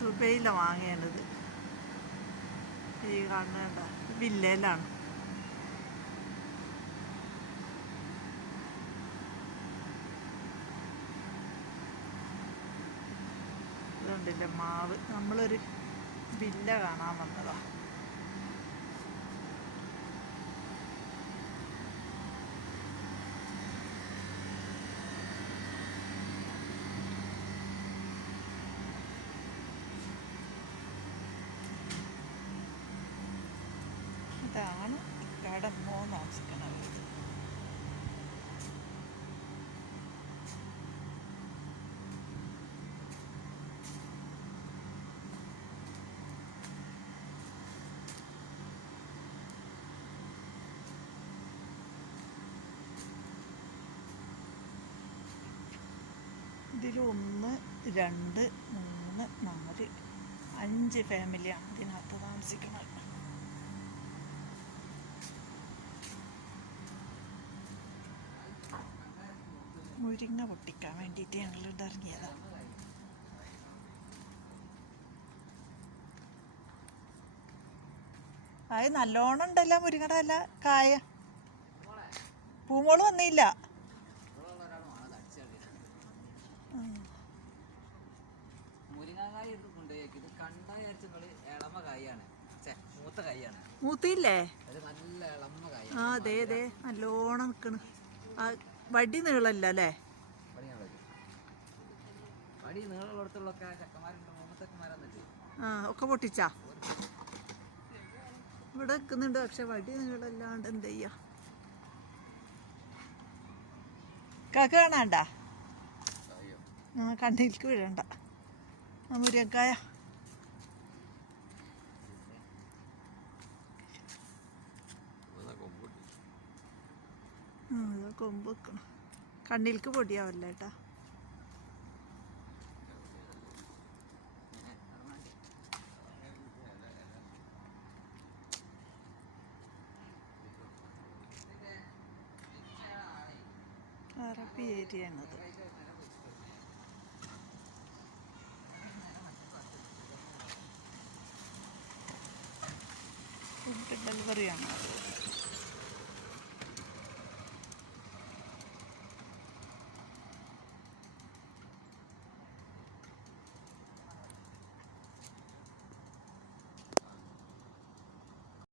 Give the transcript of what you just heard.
ദുബൈയിലാണ് വാങ്ങേണ്ടത്. ഈ കാണേണ്ട വില്ലയിലാണ്. ഇതുണ്ടല്ലേ മാവ്? നമ്മളൊരു വില്ല കാണാൻ വന്നതാ. ഇക്കാടെ മൂന്ന് താമസിക്കണ വീട് ഇതിൽ ഒന്ന് രണ്ട് മൂന്ന് നാല് അഞ്ച് ഫാമിലിയാണ് ഇതിനകത്ത് താമസിക്കുന്നത്. മുരിങ്ങ പൊട്ടിക്കാൻ വേണ്ടിയിട്ട് ഞങ്ങൾ ഇവിടെ ഇറങ്ങിയതാണ് അത് നല്ലോണം ഉണ്ടല്ലോ മുരിങ്ങയുടെ അല്ല കായ. പൂമോൾ വന്നില്ല. മൂത്തില്ലേ? നല്ല ഇളമ കായ ആ അതെ അതെ. നല്ലോണം നിൽക്കണ് ആ വടി നീളല്ല അല്ലേ? ആ ഒക്കെ പൊട്ടിച്ചാ? ഇവിടെ നിൽക്കുന്നുണ്ട് പക്ഷെ വടി നീളല്ലാണ്ട് എന്ത് ചെയ്യാ? കാക്ക കാണാണ്ട? ആ കണ്ണിലേക്ക് വീഴണ്ട. ആ കൊമ്പ് വെക്കണം. കണ്ണിൽക്ക് പൊടിയാവല്ല ഏട്ടാ അറബി ഏരിയ ആണത് ഫുഡ് ഡെലിവറി ആണ്